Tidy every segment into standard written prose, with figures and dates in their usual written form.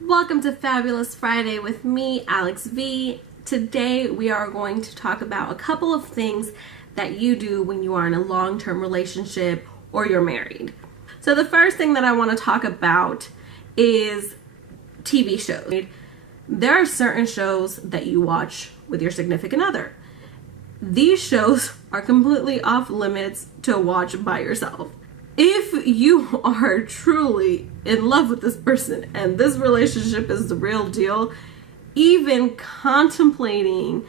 Welcome to Fabulous Friday with me, Alex V. Today we are going to talk about a couple of things that you do when you are in a long-term relationship or you're married. So the first thing that I want to talk about is TV shows. There are certain shows that you watch with your significant other. These shows are completely off limits to watch by yourself. If you are truly in love with this person and this relationship is the real deal, even contemplating,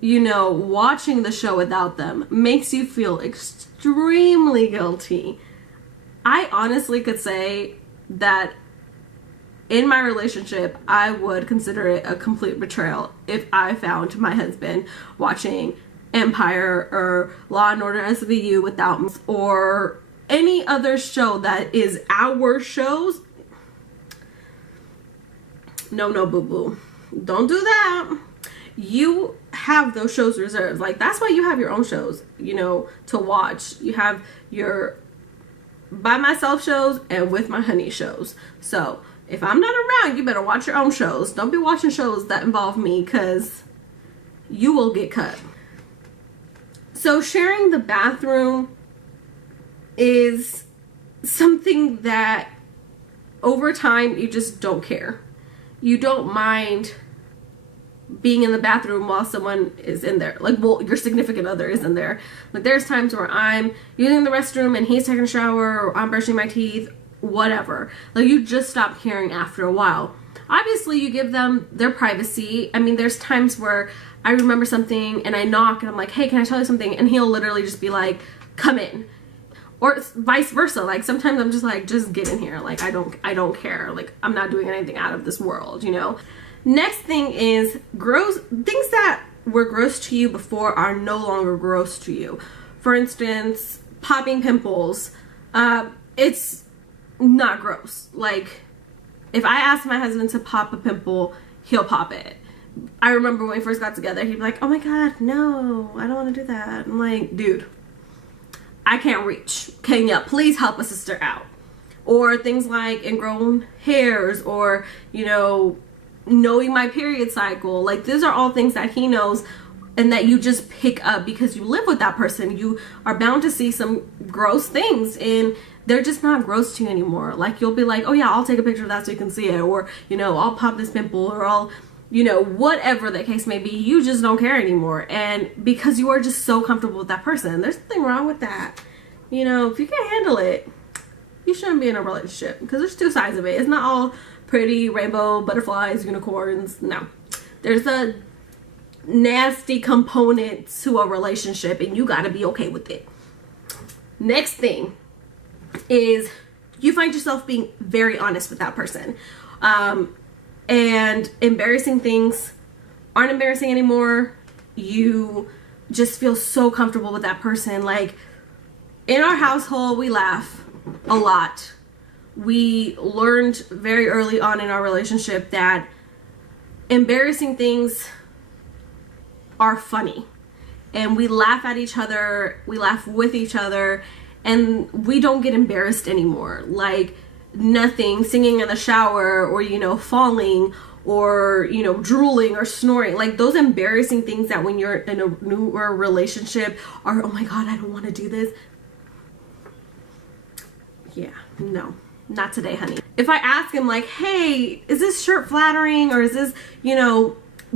watching the show without them makes you feel extremely guilty. I honestly could say that in my relationship, I would consider it a complete betrayal if I found my husband watching Empire or Law and Order SVU without me, or any other show that is our shows. No, boo-boo. Don't do that. You have those shows reserved. Like, that's why you have your own shows, to watch. You have your by myself shows and with my honey shows. So if I'm not around, you better watch your own shows. Don't be watching shows that involve me, because you will get cut. So sharing the bathroom is something that over time you just don't care. You don't mind being in the bathroom while someone is in there. Like, well, your significant other is in there. Like, there's times where I'm using the restroom and he's taking a shower, or I'm brushing my teeth, whatever. Like, you just stop caring after a while. Obviously, you give them their privacy. I mean, there's times where I remember something and I knock and I'm like, hey, can I tell you something? And he'll literally just be like, come in. Or vice versa. Like, sometimes I'm just like, just get in here. Like, I don't care. Like, I'm not doing anything out of this world, Next thing is things that were gross to you before are no longer gross to you. For instance, popping pimples. It's not gross. Like, if I ask my husband to pop a pimple, he'll pop it. I remember when we first got together, he'd be like, oh my God, no, I don't want to do that. I'm like, dude, I can't reach. Can you please help a sister out? Or things like ingrown hairs, or, knowing my period cycle. Like, these are all things that he knows and that you just pick up because you live with that person. You are bound to see some gross things and they're just not gross to you anymore. Like, you'll be like, oh yeah, I'll take a picture of that so you can see it. Or, I'll pop this pimple, or I'll, whatever the case may be, you just don't care anymore. And because you are just so comfortable with that person, there's nothing wrong with that. If you can't handle it, you shouldn't be in a relationship, because there's two sides of it. It's not all pretty rainbow butterflies, unicorns. No, there's a nasty component to a relationship, and you got to be okay with it. Next thing is you find yourself being very honest with that person, and embarrassing things aren't embarrassing anymore. You just feel so comfortable with that person. Like, in our household, we laugh a lot. We learned very early on in our relationship that embarrassing things are funny, and we laugh at each other, we laugh with each other, and we don't get embarrassed anymore. Like, nothing, singing in the shower, or falling, or drooling or snoring, like those embarrassing things that when you're in a newer relationship are, oh my God, I don't want to do this. Yeah, no, not today, honey. If I ask him like, hey, is this shirt flattering, or is this,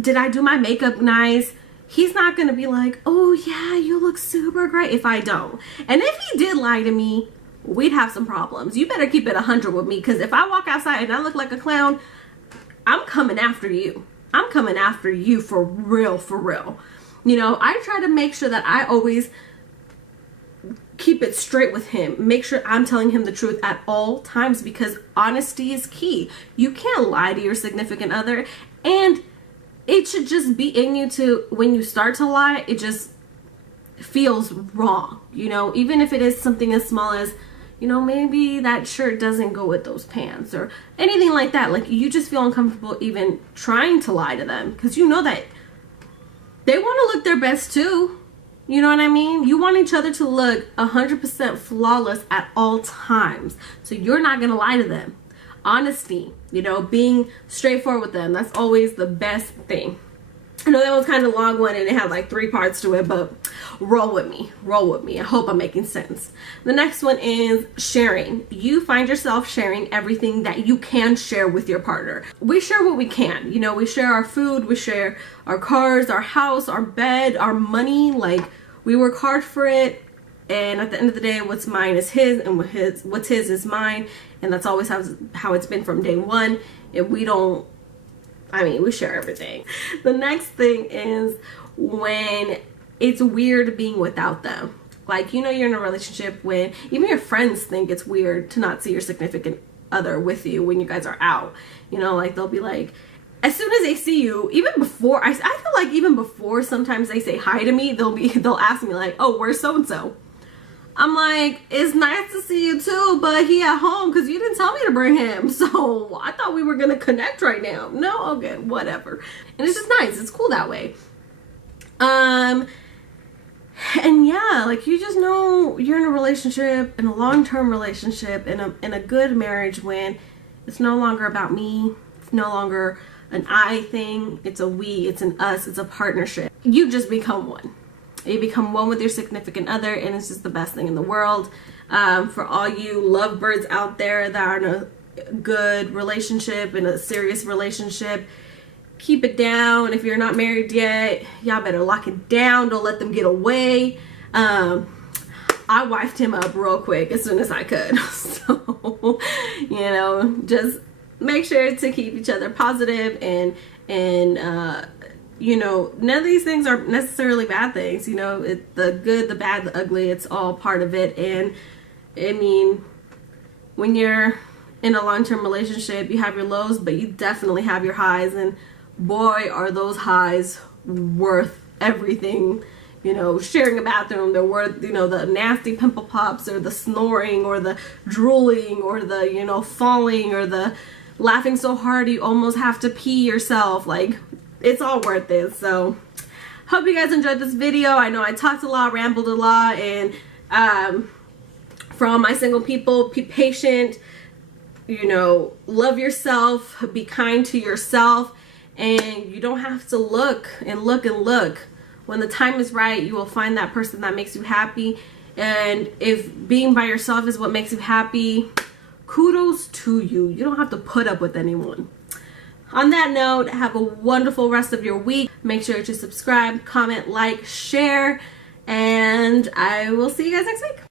did I do my makeup nice? He's not gonna be like, oh yeah, you look super great, if I don't. And if he did lie to me, we'd have some problems. You better keep it 100 with me, because if I walk outside and I look like a clown, I'm coming after you. I'm coming after you for real, for real. I try to make sure that I always keep it straight with him. Make sure I'm telling him the truth at all times, because honesty is key. You can't lie to your significant other, and it should just be in you to, when you start to lie, it just feels wrong, even if it is something as small as, maybe that shirt doesn't go with those pants, or anything like that. Like, you just feel uncomfortable even trying to lie to them, because that they want to look their best too. You know what I mean? You want each other to look 100% flawless at all times. So you're not going to lie to them. honesty, you know, being straightforward with them. That's always the best thing. I know that was kind of a long one and it had like 3 parts to it, but roll with me. Roll with me. I hope I'm making sense. The next one is sharing. You find yourself sharing everything that you can share with your partner. We share what we can. You know, we share our food, we share our cars, our house, our bed, our money. Like, we work hard for it. And at the end of the day, what's mine is his, and what's his is mine. And that's always how it's been from day one. If we don't, I mean, we share everything. The next thing is when it's weird being without them. Like, you know, you're in a relationship when even your friends think it's weird to not see your significant other with you when you guys are out. You know, like, they'll be like, as soon as they see you, even before, I feel like even before sometimes they say hi to me, they'll ask me like, oh, where's so-and-so? I'm like, it's nice to see you too, but he at home because you didn't tell me to bring him. So I thought we were going to connect right now. No? Okay, whatever. And it's just nice. It's cool that way. And yeah, like, you just know you're in a relationship, in a long-term relationship, in a good marriage when it's no longer about me. It's no longer an I thing. It's a we. It's an us. It's a partnership. You just become one. You become one with your significant other, and it's just the best thing in the world. For all you lovebirds out there that are in a good relationship, in a serious relationship, keep it down. If you're not married yet, y'all better lock it down. Don't let them get away. I wifed him up real quick as soon as I could. So, you know, just make sure to keep each other positive and you know, none of these things are necessarily bad things. You know, the good, the bad, the ugly, it's all part of it. And I mean, when you're in a long-term relationship, you have your lows, but you definitely have your highs. And boy, are those highs worth everything. You know, sharing a bathroom, they're worth, you know, the nasty pimple pops, or the snoring, or the drooling, or the, you know, falling, or the laughing so hard you almost have to pee yourself. Like, it's all worth it. So hope you guys enjoyed this video. I know I talked a lot, rambled a lot, and for all my single people, be patient, you know, love yourself, be kind to yourself, and you don't have to look and look and look. When the time is right, you will find that person that makes you happy. And if being by yourself is what makes you happy, kudos to you. You don't have to put up with anyone. On that note, have a wonderful rest of your week. Make sure to subscribe, comment, like, share, and I will see you guys next week.